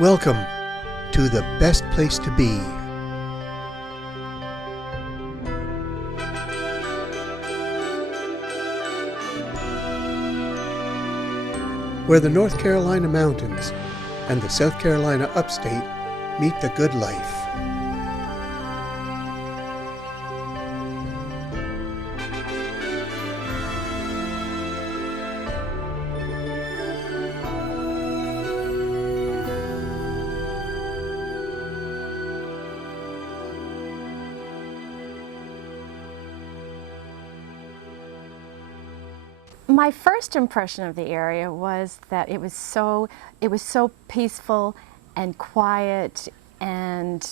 Welcome to the best place to be. Where the North Carolina mountains and the South Carolina upstate meet the good life. My first impression of the area was that it was so peaceful and quiet and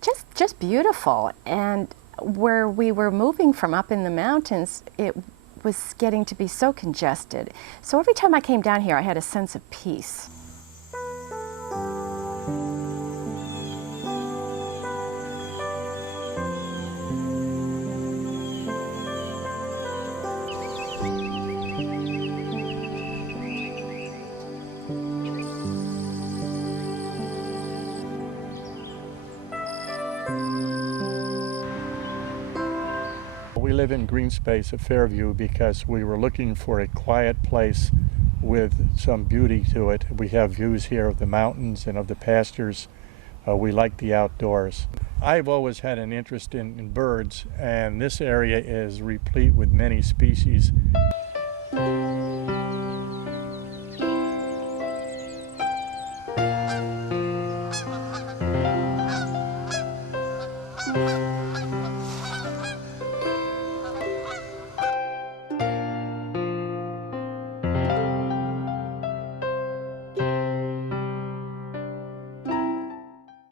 just beautiful. And where we were moving from up in the mountains, it was getting to be so congested. So every time I came down here, I had a sense of peace. We live in green space at Fairview because we were looking for a quiet place with some beauty to it. We have views here of the mountains and of the pastures. We like the outdoors. I've always had an interest in birds, and this area is replete with many species.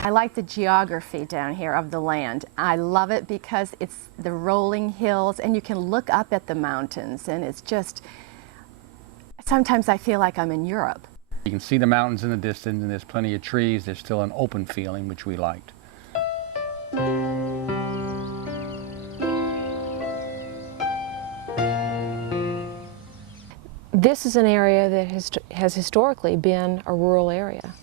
I like the geography down here of the land. I love it because it's the rolling hills and you can look up at the mountains, and it's just, sometimes I feel like I'm in Europe. You can see the mountains in the distance, and there's plenty of trees. There's still an open feeling, which we liked. This is an area that has historically been a rural area.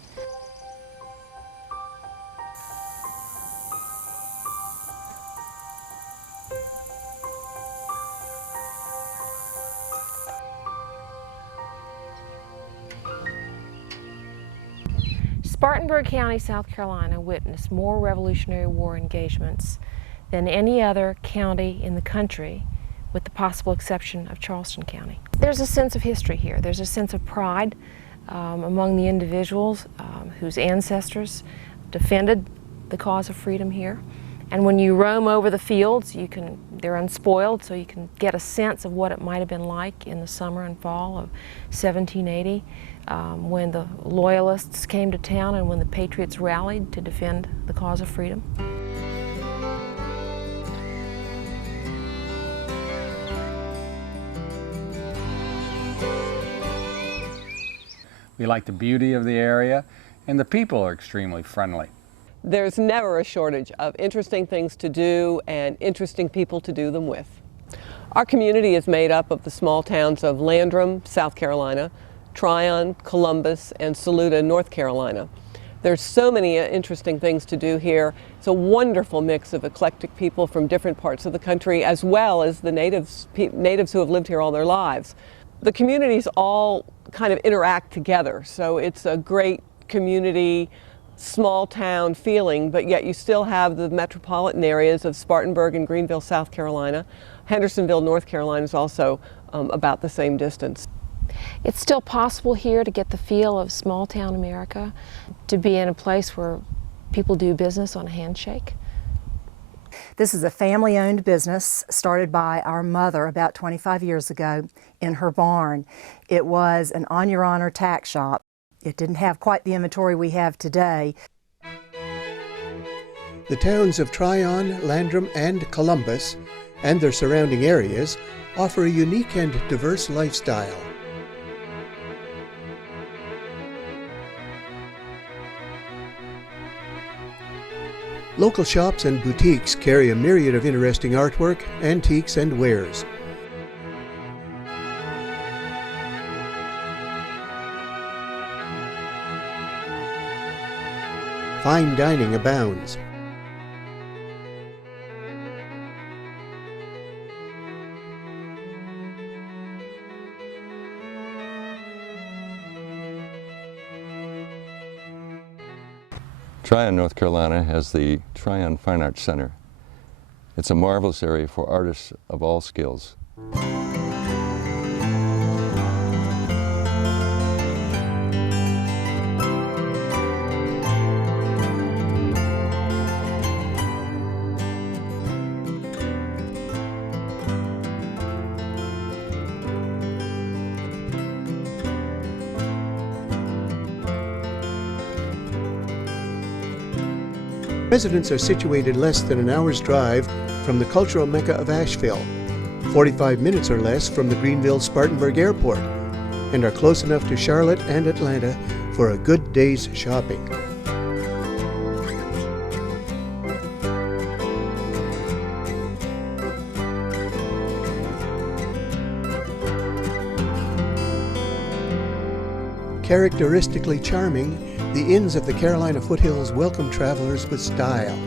Spartanburg County, South Carolina witnessed more Revolutionary War engagements than any other county in the country, with the possible exception of Charleston County. There's a sense of history here. There's a sense of pride among the individuals whose ancestors defended the cause of freedom here. And when you roam over the fields, they're unspoiled, so you can get a sense of what it might have been like in the summer and fall of 1780 when the Loyalists came to town and when the Patriots rallied to defend the cause of freedom. We like the beauty of the area, and the people are extremely friendly. There's never a shortage of interesting things to do and interesting people to do them with. Our community is made up of the small towns of Landrum, South Carolina, Tryon, Columbus, and Saluda, North Carolina. There's so many interesting things to do here. It's a wonderful mix of eclectic people from different parts of the country, as well as the natives who have lived here all their lives. The communities all kind of interact together, so it's a great community, small town feeling, but yet you still have the metropolitan areas of Spartanburg and Greenville, South Carolina. Hendersonville, North Carolina is also about the same distance. It's still possible here to get the feel of small town America, to be in a place where people do business on a handshake. This is a family-owned business started by our mother about 25 years ago in her barn. It was an on-your-honor tack shop. It didn't have quite the inventory we have today. The towns of Tryon, Landrum, and Columbus, and their surrounding areas, offer a unique and diverse lifestyle. Local shops and boutiques carry a myriad of interesting artwork, antiques, and wares. fine dining abounds. Tryon, North Carolina has the Tryon Fine Arts Center. It's a marvelous area for artists of all skills. Residents are situated less than an hour's drive from the cultural mecca of Asheville, 45 minutes or less from the Greenville-Spartanburg Airport, and are close enough to Charlotte and Atlanta for a good day's shopping. Characteristically charming, the inns of the Carolina foothills welcome travelers with style.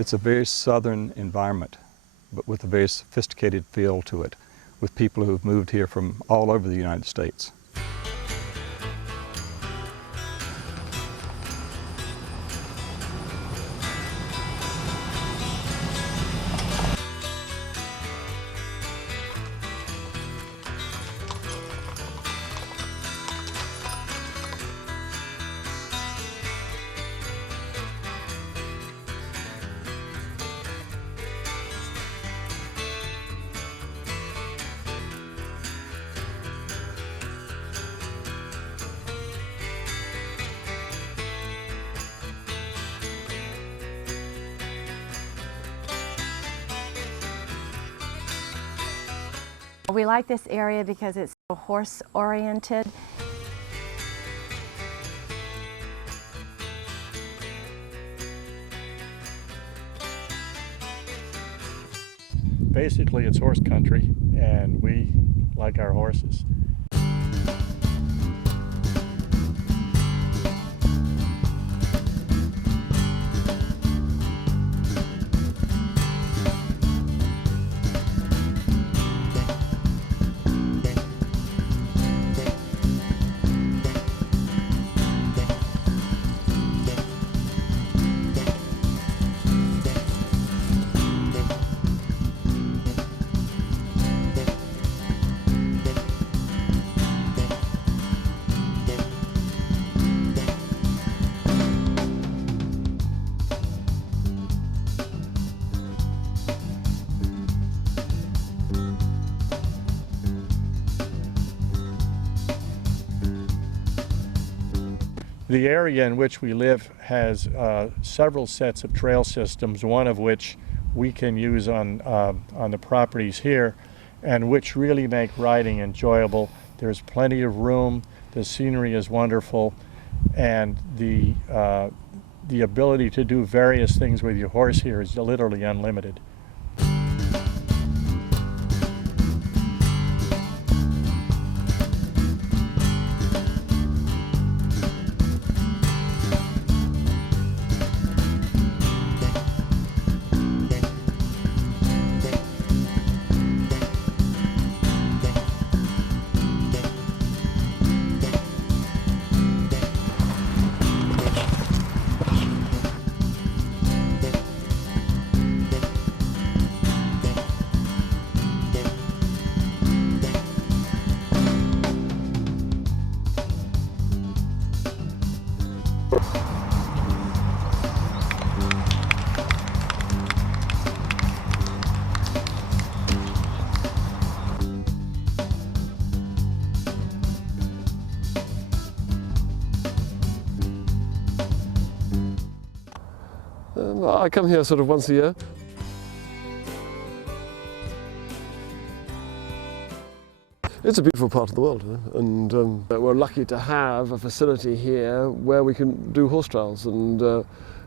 It's a very southern environment, but with a very sophisticated feel to it, with people who have moved here from all over the United States. We like this area because it's so horse-oriented. Basically, it's horse country, and we like our horses. The area in which we live has several sets of trail systems, one of which we can use on the properties here, and which really make riding enjoyable. There's plenty of room, the scenery is wonderful, and the ability to do various things with your horse here is literally unlimited. I come here sort of once a year. It's a beautiful part of the world, and we're lucky to have a facility here where we can do horse trials, and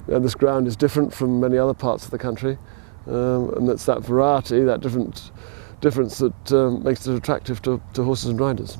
this ground is different from many other parts of the country, and it's that variety, that difference that makes it attractive to horses and riders.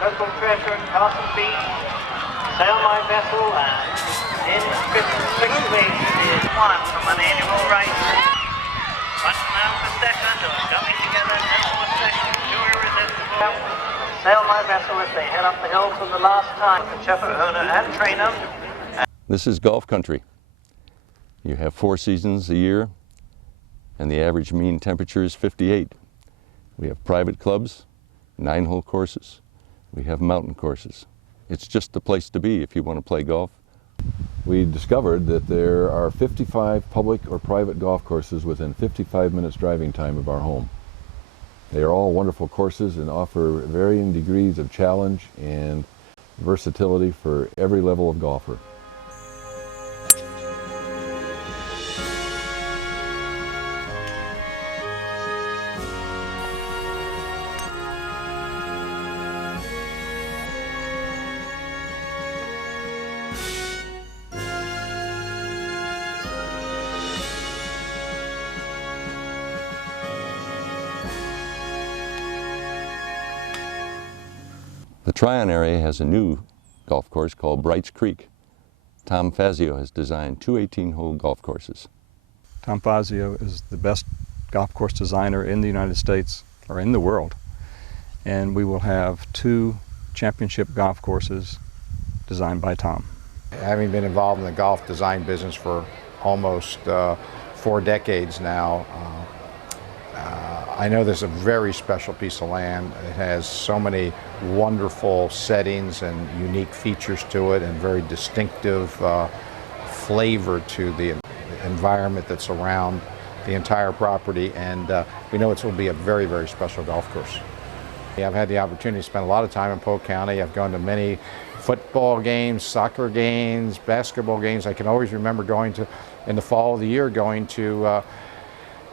Local treasure at Carson Beach, sail my vessel, and in Christmas speculation is one from an annual race. 1 mile per second, or coming together, 10 more seconds, sure irresistible. Sail my vessel as they head up the hill for the last time. The chipper owner and trainer. This is golf country. You have 4 seasons a year, and the average mean temperature is 58. We have private clubs, 9-hole courses. We have mountain courses. It's just the place to be if you want to play golf. We discovered that there are 55 public or private golf courses within 55 minutes driving time of our home. They are all wonderful courses and offer varying degrees of challenge and versatility for every level of golfer. The Tryon area has a new golf course called Brights Creek. Tom Fazio has designed 2 18-hole golf courses. Tom Fazio is the best golf course designer in the United States, or in the world. And we will have 2 championship golf courses designed by Tom. Having been involved in the golf design business for almost 4 decades now, I know this is a very special piece of land. It has so many wonderful settings and unique features to it, and very distinctive flavor to the environment that's around the entire property, and we know it will be a very, very special golf course. I've had the opportunity to spend a lot of time in Polk County. I've gone to many football games, soccer games, basketball games. I can always remember going to, in the fall of the year, going to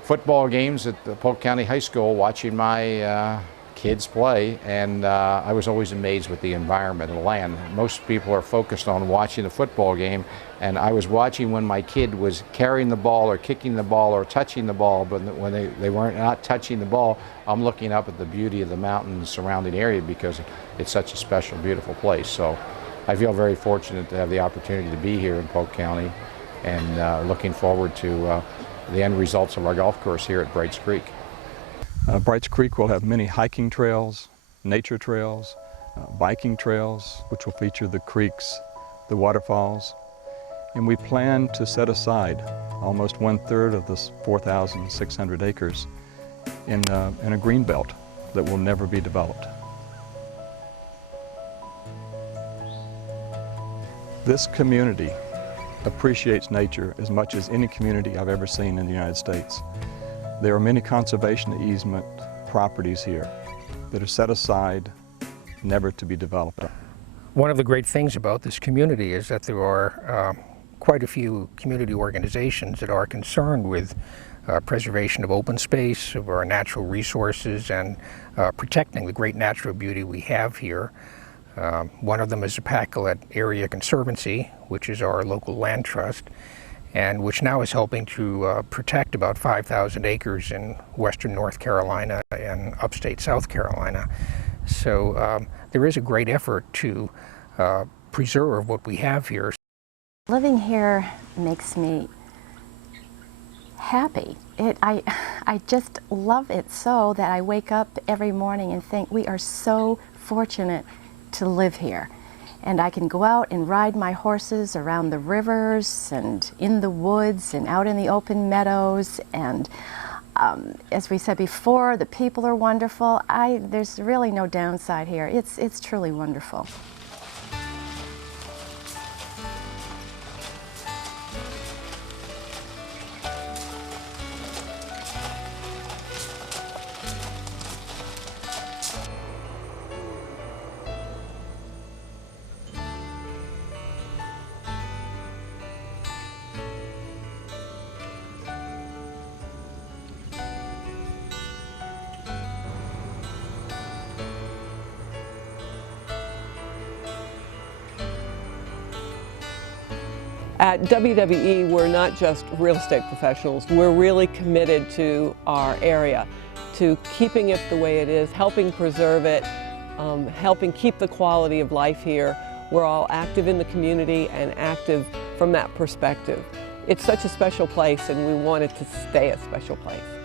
football games at the Polk County High School, watching my kids play, and I was always amazed with the environment of the land. Most people are focused on watching the football game, and I was watching when my kid was carrying the ball or kicking the ball or touching the ball, but when they weren't not touching the ball, I'm looking up at the beauty of the mountains surrounding area because it's such a special, beautiful place. So I feel very fortunate to have the opportunity to be here in Polk County, and looking forward to the end results of our golf course here at Brights Creek. Brights Creek will have many hiking trails, nature trails, biking trails, which will feature the creeks, the waterfalls, And we plan to set aside almost 1/3 of this 4,600 acres in a green belt that will never be developed. This community appreciates nature as much as any community I've ever seen in the United States. There are many conservation easement properties here that are set aside, never to be developed. One of the great things about this community is that there are quite a few community organizations that are concerned with preservation of open space, of our natural resources, and protecting the great natural beauty we have here. One of them is the Pacolet Area Conservancy, which is our local land trust, and which now is helping to protect about 5,000 acres in western North Carolina and upstate South Carolina. So there is a great effort to preserve what we have here. Living here makes me happy. I just love it so that I wake up every morning and think we are so fortunate to live here. And I can go out and ride my horses around the rivers and in the woods and out in the open meadows. And as we said before, the people are wonderful. There's really no downside here. It's truly wonderful. At WWE, we're not just real estate professionals. We're really committed to our area, to keeping it the way it is, helping preserve it, helping keep the quality of life here. We're all active in the community and active from that perspective. It's such a special place, and we want it to stay a special place.